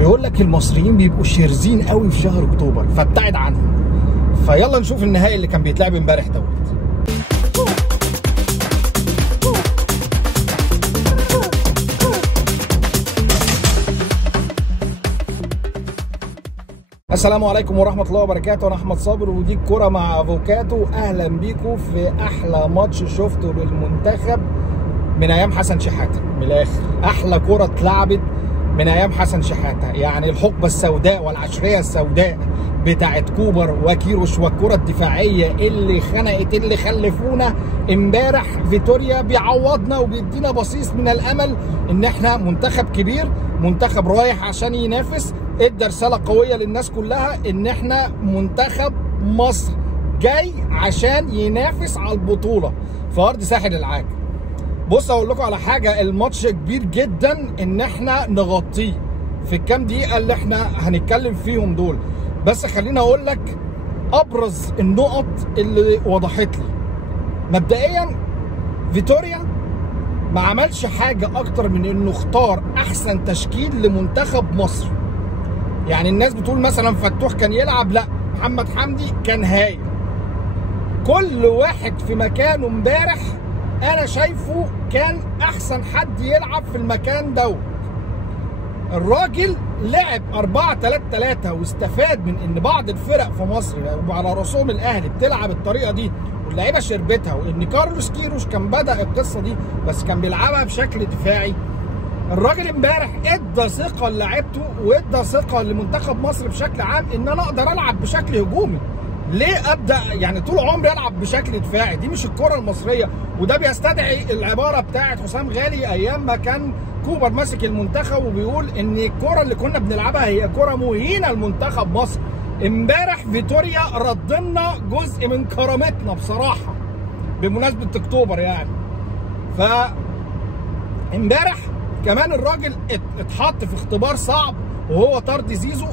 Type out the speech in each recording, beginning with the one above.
بيقول لك المصريين بيبقوا شرزين قوي في شهر اكتوبر، فابتعد عنهم. فيلا نشوف النهائي اللي كان بيتلعب امبارح دوت. السلام عليكم ورحمة الله وبركاته، أنا أحمد صابر ودي الكرة مع افوكاتو. أهلا بيكم في أحلى ماتش شفته للمنتخب من أيام حسن شحاتة. من الآخر أحلى كرة اتلعبت من أيام حسن شحاتة، يعني الحقبة السوداء والعشرية السوداء بتاعت كوبر وكيروش والكرة الدفاعية اللي خنقت اللي خلفونا. امبارح فيتوريا بيعوضنا وبيدينا بصيص من الأمل إن إحنا منتخب كبير، منتخب رايح عشان ينافس. ادى رساله قويه للناس كلها ان احنا منتخب مصر جاي عشان ينافس على البطوله في ارض ساحل العاج. بص اقول لكم على حاجه، الماتش كبير جدا ان احنا نغطيه في الكام دقيقه اللي احنا هنتكلم فيهم دول. بس خليني اقول لك ابرز النقط اللي وضحت لي. مبدئيا فيتوريا ما عملش حاجه اكتر من انه اختار احسن تشكيل لمنتخب مصر. يعني الناس بتقول مثلا فتوح كان يلعب، لا، محمد حمدي كان هايل. كل واحد في مكانه امبارح انا شايفه كان احسن حد يلعب في المكان دوت. الراجل لعب 4-3-3 واستفاد من ان بعض الفرق في مصر وعلى راسهم الاهلي بتلعب الطريقه دي واللعيبه شربتها، وان كارلوس كيروش كان بدأ القصه دي بس كان بيلعبها بشكل دفاعي. الراجل امبارح ادى ثقه للاعيبته وادى ثقه لمنتخب مصر بشكل عام ان انا اقدر العب بشكل هجومي. ليه ابدا يعني طول عمري العب بشكل دفاعي؟ دي مش الكره المصريه. وده بيستدعي العباره بتاعت حسام غالي ايام ما كان كوبر ماسك المنتخب وبيقول ان الكره اللي كنا بنلعبها هي كره مهينه لمنتخب مصر. امبارح فيتوريا ردنا جزء من كرامتنا بصراحه بمناسبه اكتوبر يعني. ف امبارح كمان الراجل اتحط في اختبار صعب وهو طرد زيزو.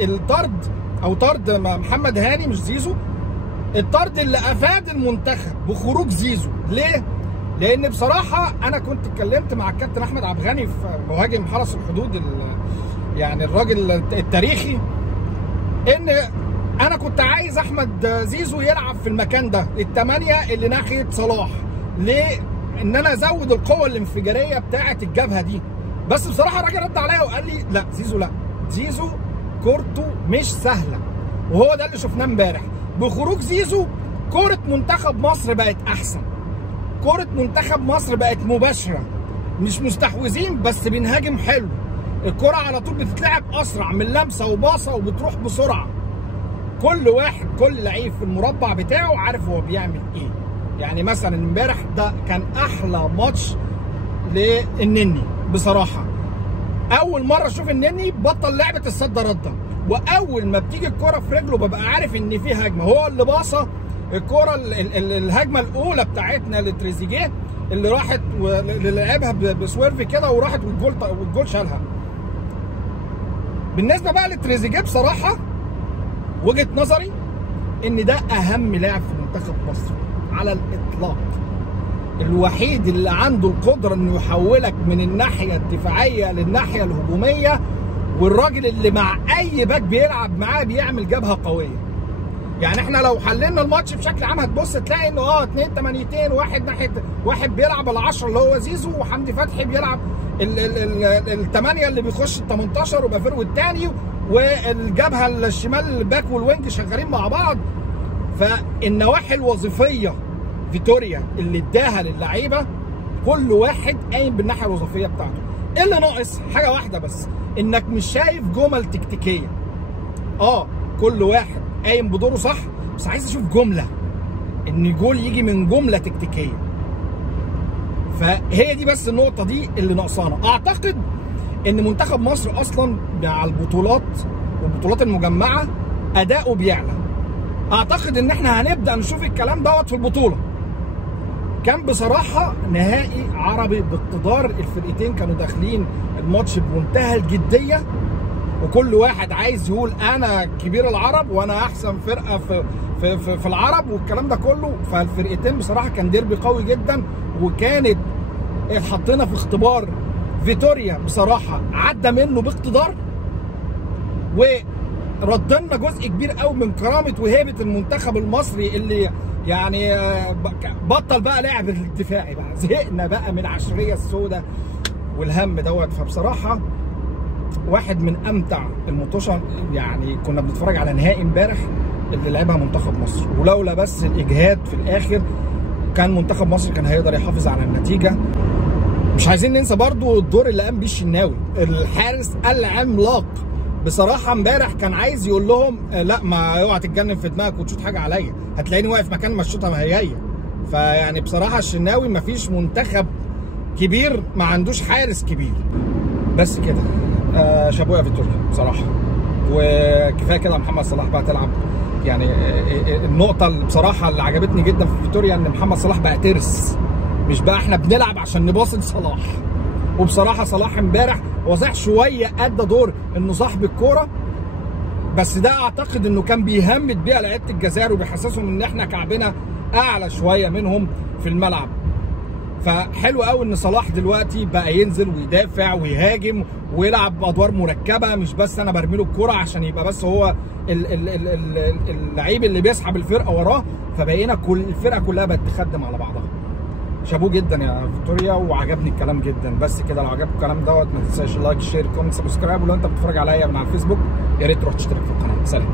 الطرد او طرد محمد هاني مش زيزو، الطرد اللي افاد المنتخب بخروج زيزو. ليه؟ لان بصراحه انا كنت اتكلمت مع الكابتن احمد عبد الغني في مهاجم حرس الحدود يعني الراجل التاريخي، ان انا كنت عايز احمد زيزو يلعب في المكان ده الثمانيه اللي ناحيه صلاح. ليه؟ ان انا ازود القوه الانفجاريه بتاعه الجبهه دي. بس بصراحه الراجل رد عليا وقال لي لا زيزو، لا زيزو كورته مش سهله. وهو ده اللي شفناه امبارح. بخروج زيزو كوره منتخب مصر بقت احسن، كوره منتخب مصر بقت مباشره، مش مستحوذين بس بنهاجم حلو. الكره على طول بتتلعب اسرع من لمسه وباصه وبتروح بسرعه. كل واحد كل لعيب في المربع بتاعه عارف هو بيعمل ايه. يعني مثلا امبارح ده كان احلى ماتش للنني بصراحه. اول مره اشوف النني بطل لعبه الصد رده، واول ما بتيجي الكره في رجله ببقى عارف ان في هجمه. هو اللي باصه الكره الهجمه الاولى بتاعتنا لتريزيجيه اللي راحت اللي لعبها بسويرفي كده وراحت والجول شالها. بالنسبه بقى لتريزيجيه بصراحه وجهه نظري ان ده اهم لاعب في منتخب مصر على الاطلاق. الوحيد اللي عنده القدره انه يحولك من الناحيه الدفاعيه للناحيه الهجوميه، والراجل اللي مع اي باك بيلعب معاه بيعمل جبهه قويه. يعني احنا لو حللنا الماتش بشكل عام هتبص تلاقي انه 2 8 واحد ناحيه واحد بيلعب ال10 اللي هو زيزو، وحمدي فتحي بيلعب ال8 اللي بيخش ال18 ويبقى فيرو الثاني، والجبهه الشمال الباك والوينج شغالين مع بعض. فالنواحي الوظيفيه فيتوريا اللي اداها للعيبه كل واحد قايم بالناحيه الوظيفيه بتاعته. اللي ناقص حاجه واحده بس، انك مش شايف جمل تكتيكيه. كل واحد قايم بدوره صح، بس عايز اشوف جمله، ان الجول يجي من جمله تكتيكيه. فهي دي بس النقطه دي اللي ناقصانا. اعتقد ان منتخب مصر اصلا مع البطولات والبطولات المجمعه اداؤه بيعلى. اعتقد ان احنا هنبدا نشوف الكلام دوت في البطوله. كان بصراحه نهائي عربي باقتدار، الفرقتين كانوا داخلين الماتش بمنتهى الجديه، وكل واحد عايز يقول انا كبير العرب وانا احسن فرقه في العرب والكلام ده كله. فالفرقتين بصراحه كان ديربي قوي جدا، وكانت اتحطينا في اختبار فيتوريا بصراحه عدى منه باقتدار. وردنا جزء كبير قوي من كرامه وهيبه المنتخب المصري اللي يعني بطل بقى لعب الدفاعي بقى، زهقنا بقى من العشريه السوداء والهم دوت. فبصراحه واحد من امتع المطوشه، يعني كنا بنتفرج على نهائي امبارح اللي لعبها منتخب مصر، ولولا بس الاجهاد في الاخر كان منتخب مصر كان هيقدر يحافظ على النتيجه. مش عايزين ننسى برضو الدور اللي قام بيه الشناوي، الحارس العملاق. بصراحه امبارح كان عايز يقول لهم لا ما اوعى تتجنن في دماغك وتشوط حاجه عليا، هتلاقيني واقف مكان ما الشوطه ما هي. فيعني بصراحه الشناوي ما فيش منتخب كبير ما عندوش حارس كبير. بس كده شابوه يا فيتوريا بصراحه، وكفايه كده محمد صلاح بقى تلعب. يعني النقطه اللي بصراحه اللي عجبتني جدا في فيتوريا ان محمد صلاح بقى ترس، مش بقى احنا بنلعب عشان نباصي لصلاح. وبصراحه صلاح امبارح هو صح شويه ادى دور انه صاحب الكوره، بس ده اعتقد انه كان بيهمد بيها لعيبه الجزائر وبيحسسهم ان احنا كعبنا اعلى شويه منهم في الملعب. فحلو قوي ان صلاح دلوقتي بقى ينزل ويدافع ويهاجم ويلعب ادوار مركبه، مش بس انا برمي له الكوره عشان يبقى بس هو اللعيب اللي بيسحب الفرقه وراه. فبقينا الفرقه كلها بقت تخدم على بعضها. شابوه جدا يا فيتوريا، وعجبني الكلام جدا. بس كده لو عجبك الكلام دوت ما تنساش اللايك شير كومنت سبسكرايب، ولو انت بتتفرج عليا من على الفيسبوك يا ريت تروح تشترك في القناه. سلام.